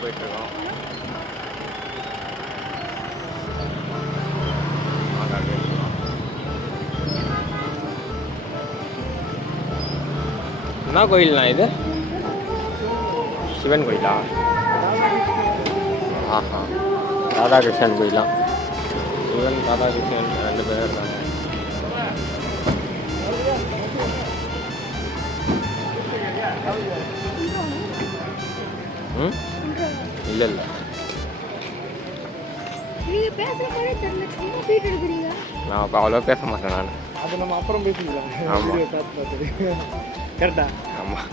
போயிட்டு இருக்கோம். என்ன கோயில்ண்ணா இது? சிவன் கோயிலா? ஆஹா. ராதாகிருஷ்ணன் கோயிலா? சிவன் ராதாகிருஷ்ணன் ரெண்டு பேர் இருக்காங்க. ம்? இல்லை நான் அப்போ அவ்வளோ பேச மாட்டேன் நான். அது நம்ம அப்புறம் பேசிக்கலாம். கரெக்டா ஆமாம்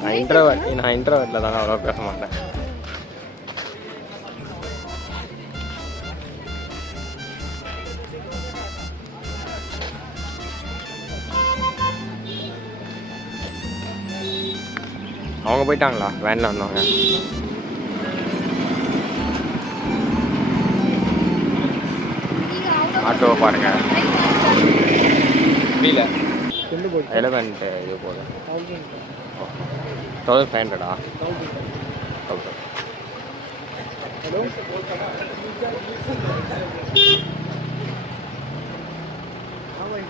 நான் இன்ட்ரவர்ட் நான் இன்ட்ரவர்ட்டில் தானே அவ்வளோ பேச மாட்டேன். அவங்க போயிட்டாங்களா வேனில் வந்தவங்க ஆட்டோவை பாருங்க புரியல எலவெண்ட் இது போதும் தௌசண்ட் ஃபைவ் ஹண்ட்ரடா தௌசண்ட் ஆமாம்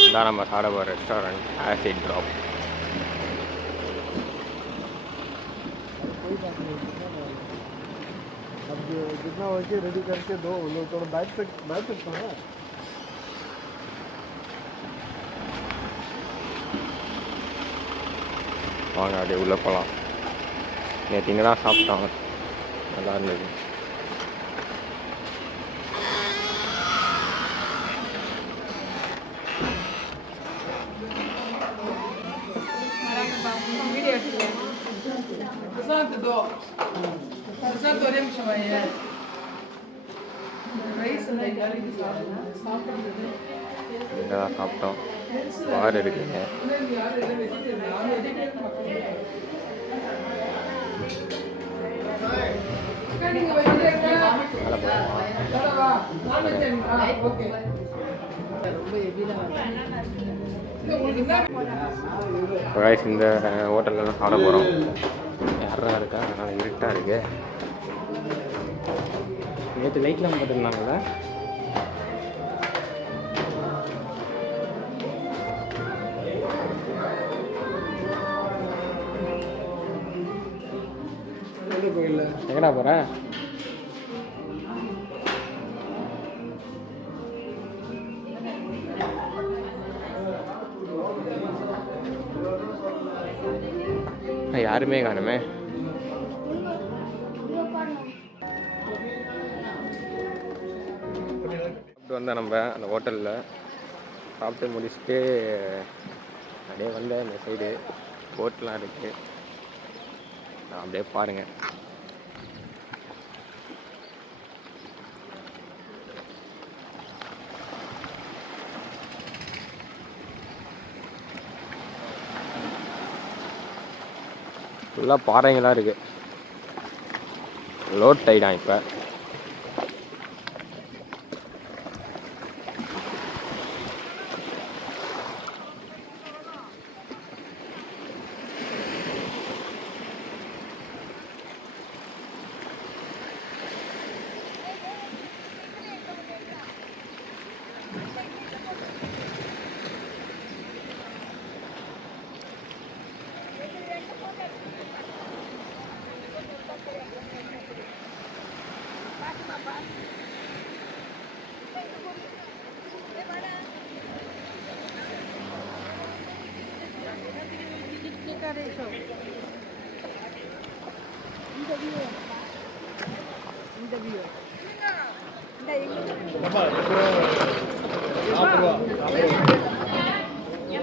இதான் நம்ம சாப்பிட போகிற ரெஸ்டாரண்ட் ஆசிட் ட்ராப் अब जो जितना हो के रेडी करके दो वो लोग थोड़ा बैठ सक बैठ सकते हैं வாங்க அப்படியே உள்ளே போகலாம் நேற்று இங்கே தான் சாப்பிட்டோம் நல்லா இருந்தது இங்கே தான் சாப்பிட்டோம் பார் இருக்குங்க மேலே போகலாமா இப்போ guys, இந்த ஹோட்டலில் தான் சாப்பிட போகிறோம் யாரா இருக்கா? அதனால் இருட்டாக இருக்கு. நேற்று லைட்லாம் போட்டுருந்தாங்களா எங்கடா போகிற யாருமே காணுமே. சாப்பிட்டு வந்தேன் நம்ம அந்த ஹோட்டலில். சாப்பிட்டு முடிச்சுட்டு அப்படியே வந்தேன் இந்த சைடு போட்லாம் இருக்குது அப்படியே பாருங்கள் ஃபுல்லாக பாறைங்களாம் இருக்குது லோட் டைடான் இப்போ. Interview. Interview.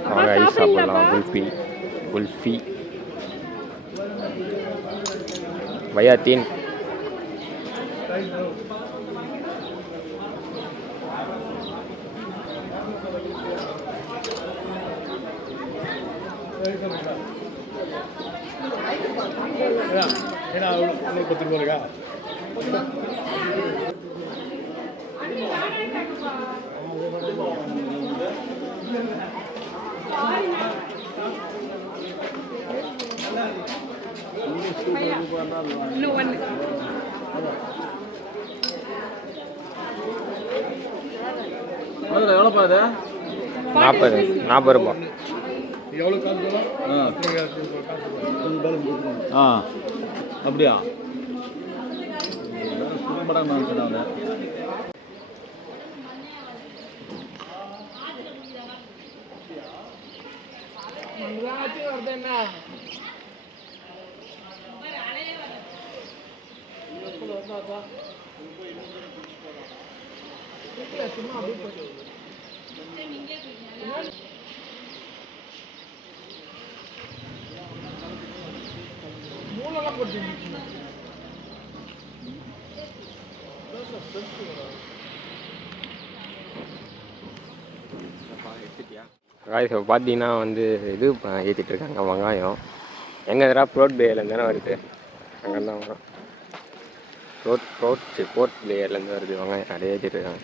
அவங்க ஐஸ் சாப்பிடலாம் குல்ஃபி குல்ஃபி வயாத்தீன் ஏன்னா பத்து ரூபா இருக்கா எவ்வளோப்பா அது நாற்பது நாற்பது ரூபா. எவ்வளோ காசு தரும் ஆ கொஞ்சம் பேலன்ஸ் காய்ஸ் இப்போ பார்த்தீங்கன்னா வந்து இது ஏற்றிட்டு இருக்காங்க வெங்காயம். எங்கே இதெல்லாம் ப்ரோட் பேலேருந்து தானே வருது? அங்கே தான் வரும். ப்ரோட் ப்ரோட் போர்ட் பிளேயர்லேருந்து வருது வெங்காயம் நிறைய ஏற்றிட்டு இருக்காங்க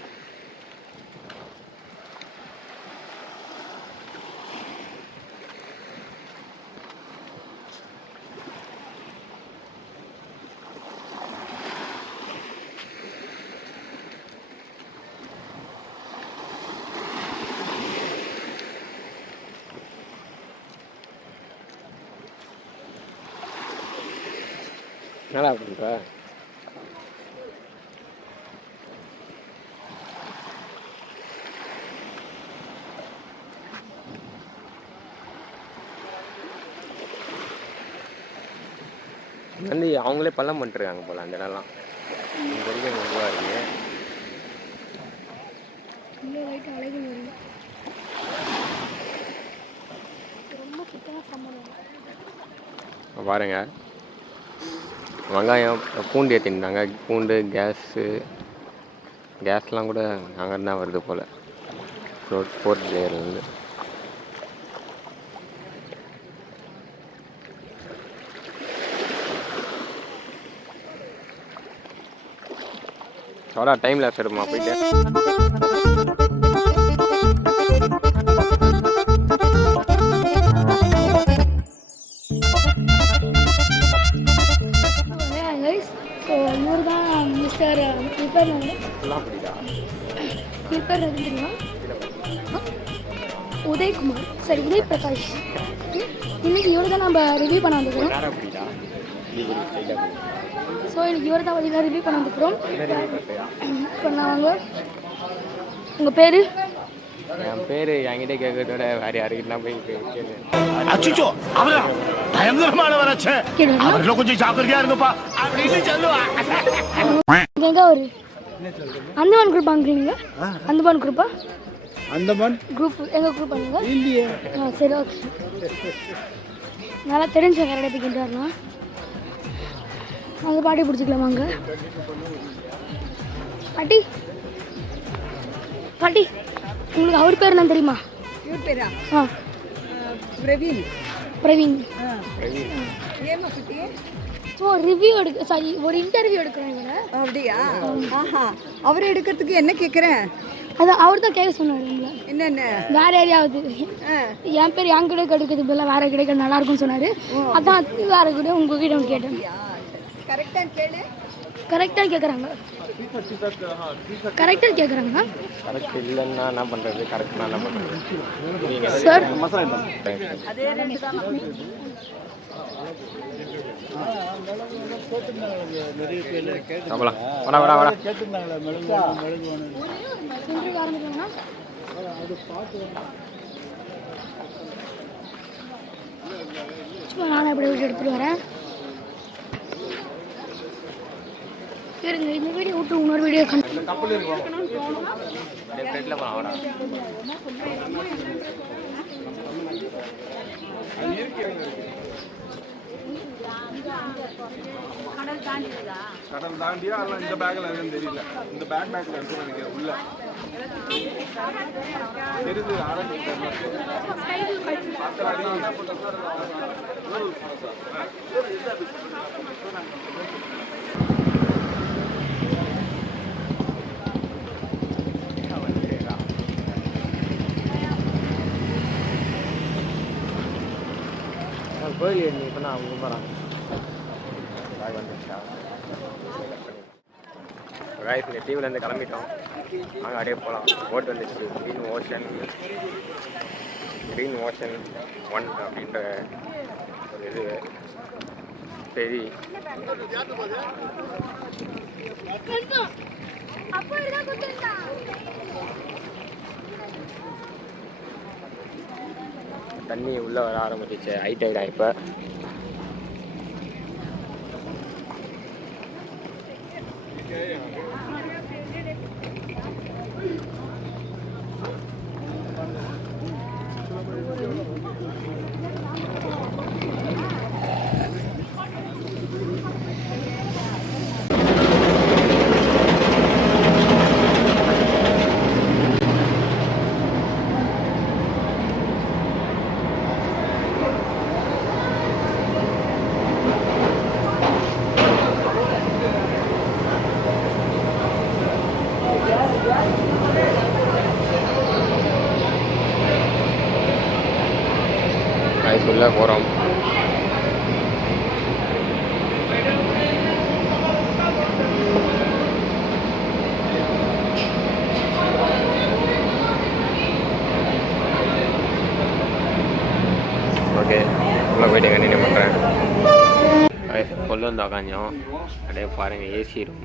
என்னடா பண்ணுற வந்து அவங்களே பள்ளம் பண்ணிட்டுருக்காங்க போல அந்த இடம்லாம். இங்க வரைக்கும் இதுவாக இருக்கு. இன்னும் லைட் அழகு வரும் ரொம்ப சுத்தமாக சம்பளம் இப்ப பாருங்க. வெங்காயம் பூண்டு ஏற்றிருந்தாங்க பூண்டு கேஸு கேஸ்லாம் கூட அங்கே தான் வருது போல். ரோட் போர்ட் எவ்வளோ டைம் லேஸ் எடுமா போயிட்டு. மிஸ்டர் ப்ரிப்பேர் ப்ரிப்பேர் ஆ? உதயகுமார். சரி உதய் பிரகாஷ் இன்னைக்கு இவர் தான் நம்ம ரிவ்யூ பண்ண பிடிக்கா ஸோ இன்னைக்கு இவர் தான் பார்த்தீங்கன்னா ரிவ்யூ பண்ண வந்துக்கிறோம் இப்போ நாங்க உங்கள் பேர்? என் பேர் என்கிட்ட கேட்கறதோட வேறு யாருக்கிட்ட போய் கேளு அச்சுச்சோ அவரா? பயங்கரமானவராச்சே கேளுங்க. அவர்ல கொஞ்சம் ஜாக்கிரதையா இருங்கப்பா. அப்படின்னு சொல்லுவா. எங்கே ஒரு அந்தமான் குரூப் வாங்குறீங்க? அந்தமான் குரூப்பா அந்தமான்? குரூப் எங்கள் குரூப் பண்ணுங்க இல்லையே. சரி ஓகே நல்லா தெரிஞ்ச கரடை போய்க்கிட்டு வரலாம். அங்கே பாட்டி பிடிச்சிக்கலாமாங்க பாட்டி. பாட்டி உங்களுக்கு அவர் பேர் என்ன தெரியுமா? இவர் பேரா? ஆ. பிரவீன். பிரவீன். குட்டி? ஸோ ரிவ்யூ எடுக்க சாரி ஒரு இன்டர்வியூ எடுக்கிறேன் இவரை. அப்படியா? ஆஹா. அவர் எடுக்கிறதுக்கு என்ன கேட்குறேன் அதான் அவர் தான் கேட்க சொன்னார் என்னென்ன வேற யாரையாவது என் பேர் என் கிடைக்க எடுக்கிறது பதிலாக வேற கிடைக்க நல்லா இருக்கும்னு சொன்னார். அதான் வேற கூட உங்ககிட்ட கேட்டேன். கேளு. கரெக்டாக கேட்குறாங்க கரெக்டாக கேட்குறாங்க கரெக்ட் இல்லைன்னா என்ன பண்ணுறது கரெக்ட்னா என்ன பண்ணுறது நீங்கள் சார் அதே ரெண்டு தான் நிறைய பேர் கேட்டு சாப்பிடலாம் இருங்க இந்த வீடியோ விட்டு இன்னொரு வீடியோ கடல் தாண்டியா? அல்ல இந்த பேக்ல இருக்குன்னு தெரியல. இந்த பேக் பேக்ல இருக்குன்னு நினைக்கிறேன் உள்ள. தெரியுது ஆரம்பிச்சு கோயில் எண்ணி இப்போ நான் அவங்க போகிறாங்க காய்ஸ் இந்த தீவுலேருந்து கிளம்பிட்டோம் நாங்கள் அப்படியே போகலாம் போட் வந்துச்சு green ocean green ocean one அப்படின்ற ஒரு இது சரி அப்போ தண்ணி உள்ளே வர ஆரம்பிச்சிச்சு ஹை டைடா இப்போ yeah. உள்ளே போகிறோம் ஓகே உள்ளே போயிட்டு கண்டினியூ பண்ணுறேன் கொண்டு வந்து உக்காஞ்சோம் அப்படியே பாருங்கள் AC room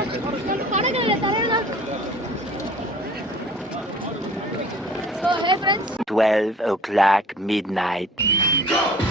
12 o'clock midnight. Go!